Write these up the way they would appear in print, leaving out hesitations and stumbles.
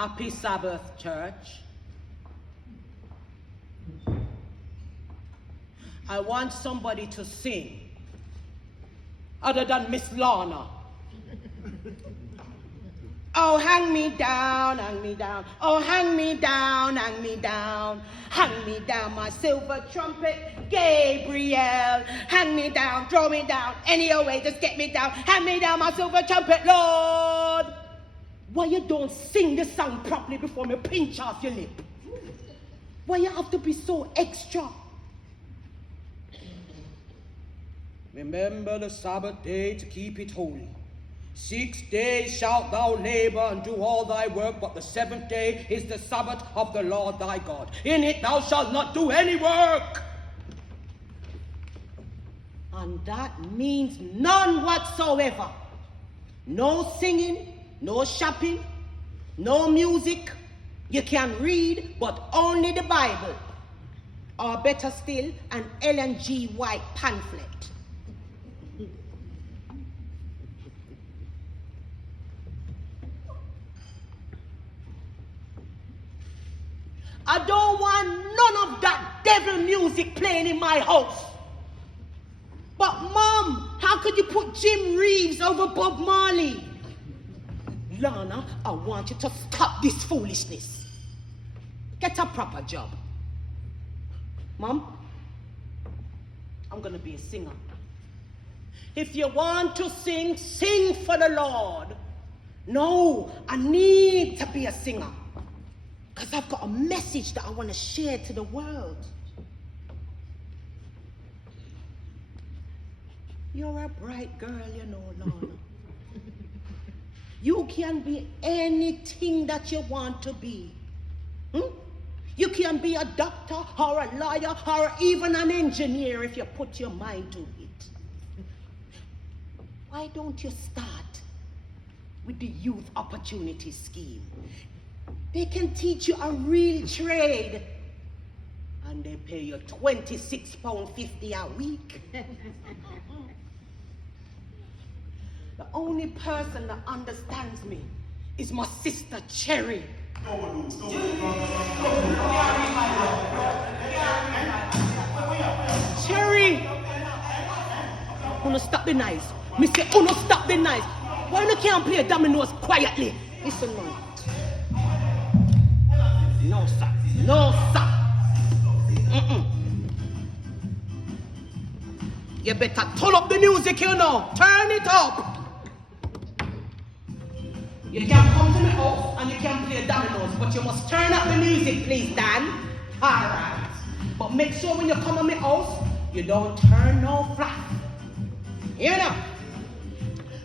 Happy Sabbath, church. I want somebody to sing other than Miss Lana. Oh, hang me down, hang me down. Oh, hang me down, hang me down. Hang me down, my silver trumpet, Gabriel. Hang me down, throw me down. Any old way, just get me down. Hang me down, my silver trumpet, Lord. Why you don't sing the song properly before me pinch off your lip? Why you have to be so extra? Remember the Sabbath day to keep it holy. 6 days shalt thou labor and do all thy work, but the seventh day is the Sabbath of the Lord thy God. In it thou shalt not do any work. And that means none whatsoever. No singing, no shopping, no music. You can read, but only the Bible. Or better still, an Ellen G. White pamphlet. I don't want none of that devil music playing in my house. But Mom, how could you put Jim Reeves over Bob Marley? Lana, I want you to stop this foolishness. Get a proper job. Mom, I'm going to be a singer. If you want to sing, sing for the Lord. No, I need to be a singer. Because I've got a message that I want to share to the world. You're a bright girl, you know, Lana. You can be anything that you want to be. You can be a doctor or a lawyer or even an engineer if you put your mind to it. Why don't you start with the Youth Opportunity Scheme? They can teach you a real trade. And they pay you £26.50 a week. The only person that understands me is my sister Cherry. Cherry! Wanna stop the noise? Me say, wanna stop the noise? Why you can't play dominoes quietly? Listen, man. No, sir. No, sir. You better turn up the music, you know. Turn it up. You can come to my house and you can play dominoes, but you must turn up the music, please, Dan. All right. But make sure when you come to my house, you don't turn no flat. You know.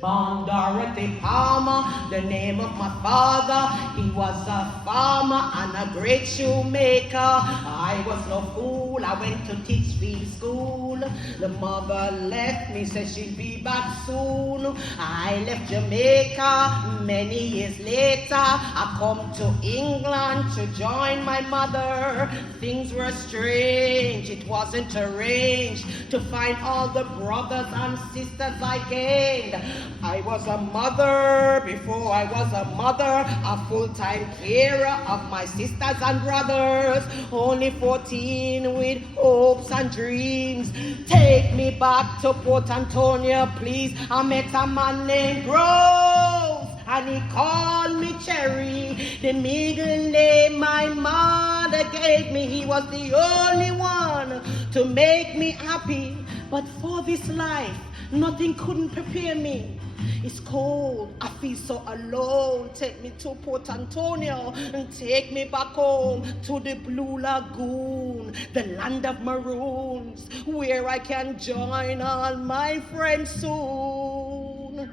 Born Dorothy Palmer, the name of my father. He was a farmer and a great shoemaker. I was no fool, I went to Titchfield School. The mother left me, said she'd be back soon. I left Jamaica many years later. I come to England to join my mother. Things were strange, it wasn't arranged to find all the brothers and sisters I gained. I was a mother before I was a mother, a full-time carer of my sisters and brothers, only 14 with hopes and dreams. Take me back to Port Antonio, please. I met a man named Groves, and he called me Cherry, the middle name my mother gave me. He was the only one to make me happy, but for this life, nothing couldn't prepare me. It's cold, I feel so alone. Take me to Port Antonio and take me back home to the Blue Lagoon, the land of maroons, where I can join all my friends soon.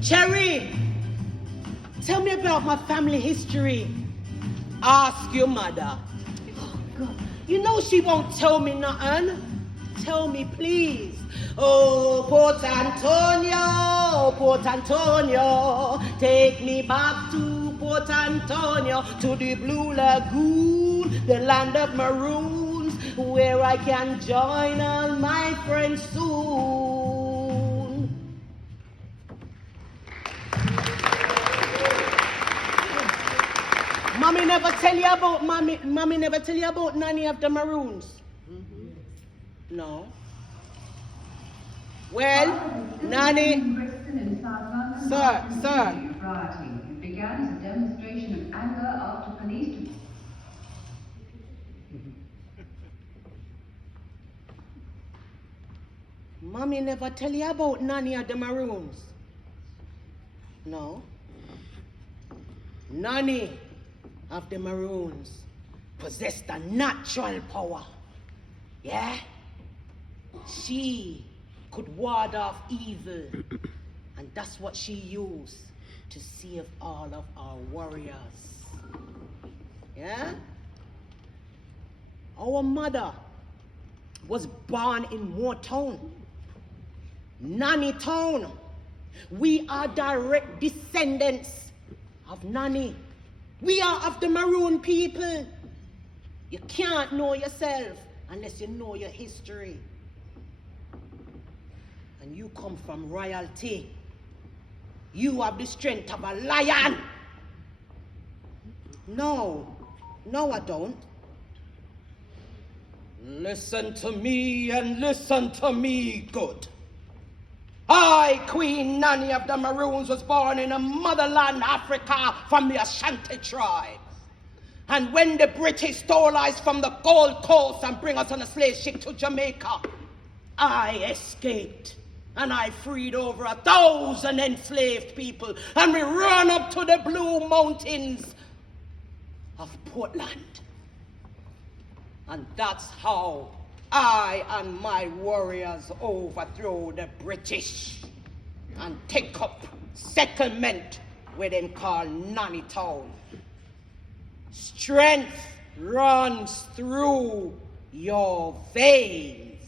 Cherry, tell me about my family history. Ask your mother. Oh, God. You know she won't tell me nothing. Tell me, please. Oh, Port Antonio, take me back to Port Antonio, to the Blue Lagoon, the land of maroons, where I can join all my friends soon. never tell you about mommy never tell you about Nanny of the Maroons? No. Well, Nanny, sir. It began as a demonstration of anger after police. Mommy never tell you about Nanny of the Maroons? No. Nanny of the Maroons possessed a natural power. Yeah? She could ward off evil, and that's what she used to save all of our warriors. Yeah? Our mother was born in Moortown, Nanny Town. We are direct descendants of Nanny. We are of the Maroon people. You can't know yourself unless you know your history. And you come from royalty. You have the strength of a lion. No, I don't. Listen to me and listen to me good. I, Queen Nanny of the Maroons, was born in a motherland, Africa, from the Ashanti tribe. And when the British stole us from the Gold Coast and bring us on a slave ship to Jamaica, I escaped. And I freed over 1,000 enslaved people. And we ran up to the Blue Mountains of Portland. And that's how I and my warriors overthrow the British and take up settlement where them call Nanny Town. Strength runs through your veins.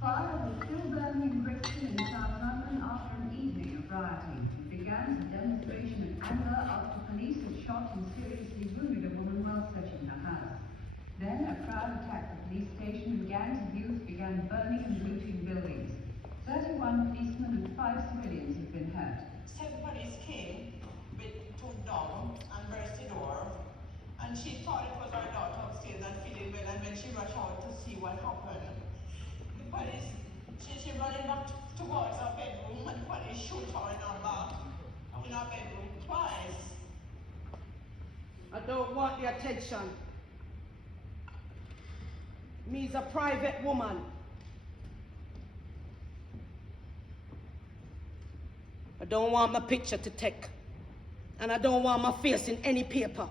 Fire was still burning in Brixton in South London after an evening of rioting. It began as a demonstration of anger after police had shot and seriously wounded a woman while searching her house. Then a crowd attacked the police station and gangs of youth began burning and looting buildings. 31 policemen and 5 civilians have been hurt. Said police came with 2 dogs and burst the door, and she thought it was her daughter upstairs and feeling well, and when she rushed out to see what happened, the police, she running back towards her bedroom, and the police shoot her in her back, in her bedroom twice. I don't want the attention. Me's a private woman. I don't want my picture to take. And I don't want my face in any paper.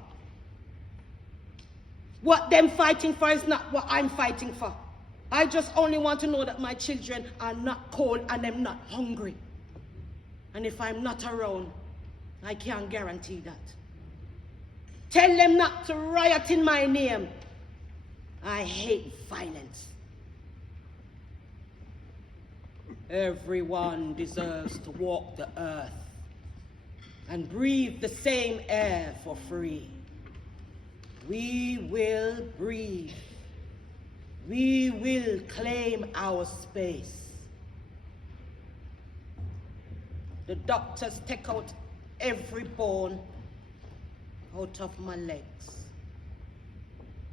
What them fighting for is not what I'm fighting for. I just only want to know that my children are not cold and them not hungry. And if I'm not around, I can't guarantee that. Tell them not to riot in my name. I hate violence. Everyone deserves to walk the earth and breathe the same air for free. We will breathe. We will claim our space. The doctors take out every bone out of my legs.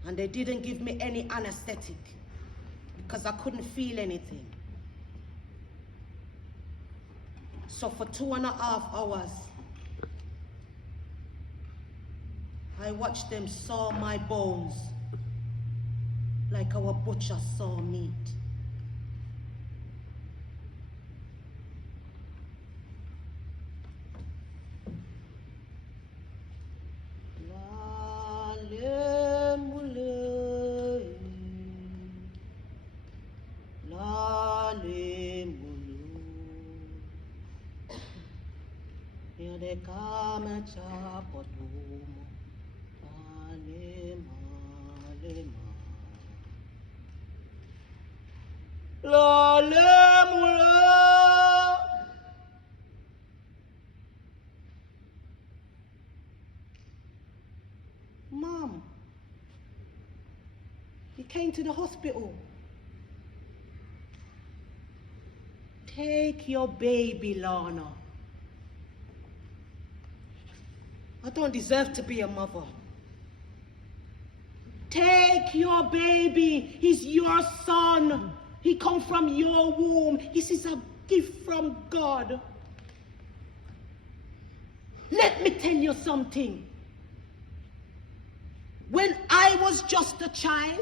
And they didn't give me any anesthetic because I couldn't feel anything. So for 2.5 hours, I watched them saw my bones like our butcher saw meat. Mom, he came to the hospital. Take your baby, Lana. I don't deserve to be a mother. Take your baby. He's your son. He come from your womb. This is a gift from God. Let me tell you something. When I was just a child,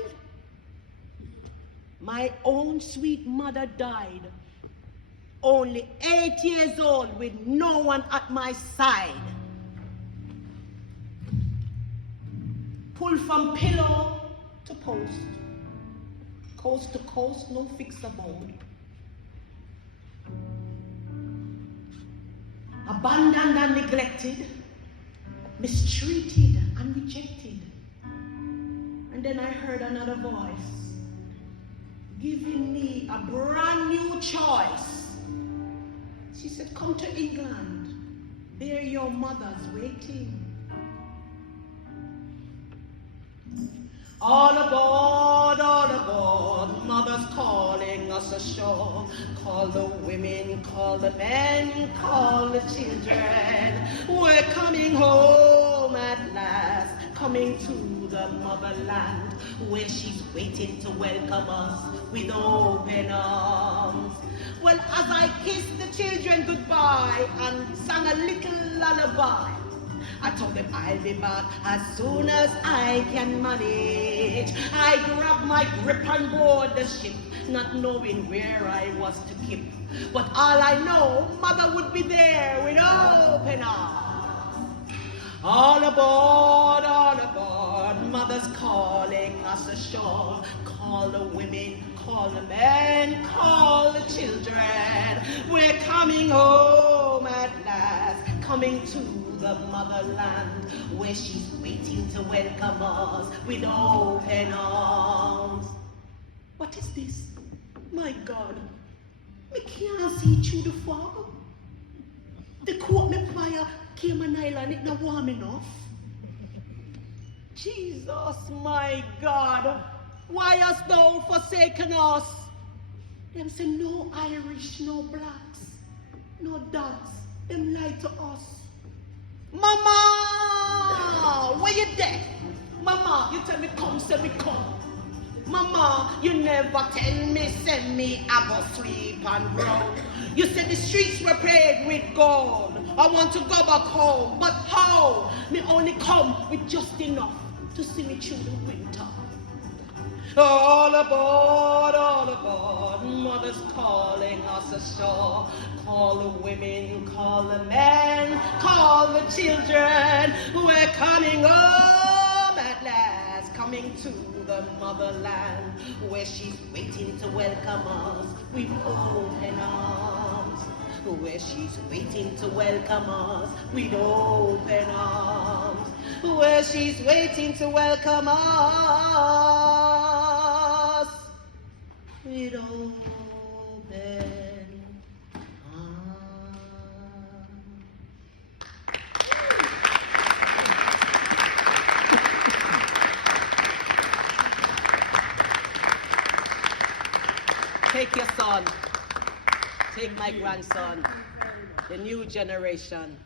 my own sweet mother died. Only 8 years old with no one at my side. Pull from pillow to post. Coast to coast, no fixer bone. Abandoned and neglected. Mistreated and rejected. And then I heard another voice giving me a brand new choice. She said, come to England. There your mother's waiting. All aboard, mother's calling us ashore. Call the women, call the men, call the children. We're coming home at last, coming to the motherland, where she's waiting to welcome us with open arms. Well, as I kissed the children goodbye and sang a little lullaby, I told them I'll be back as soon as I can manage. I grabbed my grip on board the ship, not knowing where I was to keep. But all I know, mother would be there with open arms. All aboard, mother's calling us ashore. Call the women, call the men, call the children. We're coming home at last, coming to the motherland, where she's waiting to welcome us with open arms. What is this? My God, me can't see through the fog. The coat me fire came an island, it not warm enough. Jesus, my God, why hast thou forsaken us? Them say no Irish, no blacks, no dogs. Them lie to us. Mama, where you there? Mama, you tell me come, say me come. Mama, you never tell me, send me, I go sleep and grow. You said the streets were paved with gold. I want to go back home, but how? Me only come with just enough to see me through the winter. All aboard, mother's calling us ashore. Call the women, call the men, call the children. We're coming home at last, coming to the motherland, where she's waiting to welcome us with open arms. Where she's waiting to welcome us with open arms. Where she's waiting to welcome us with open arms. Take your son. Take my grandson, the new generation,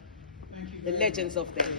the legends of them.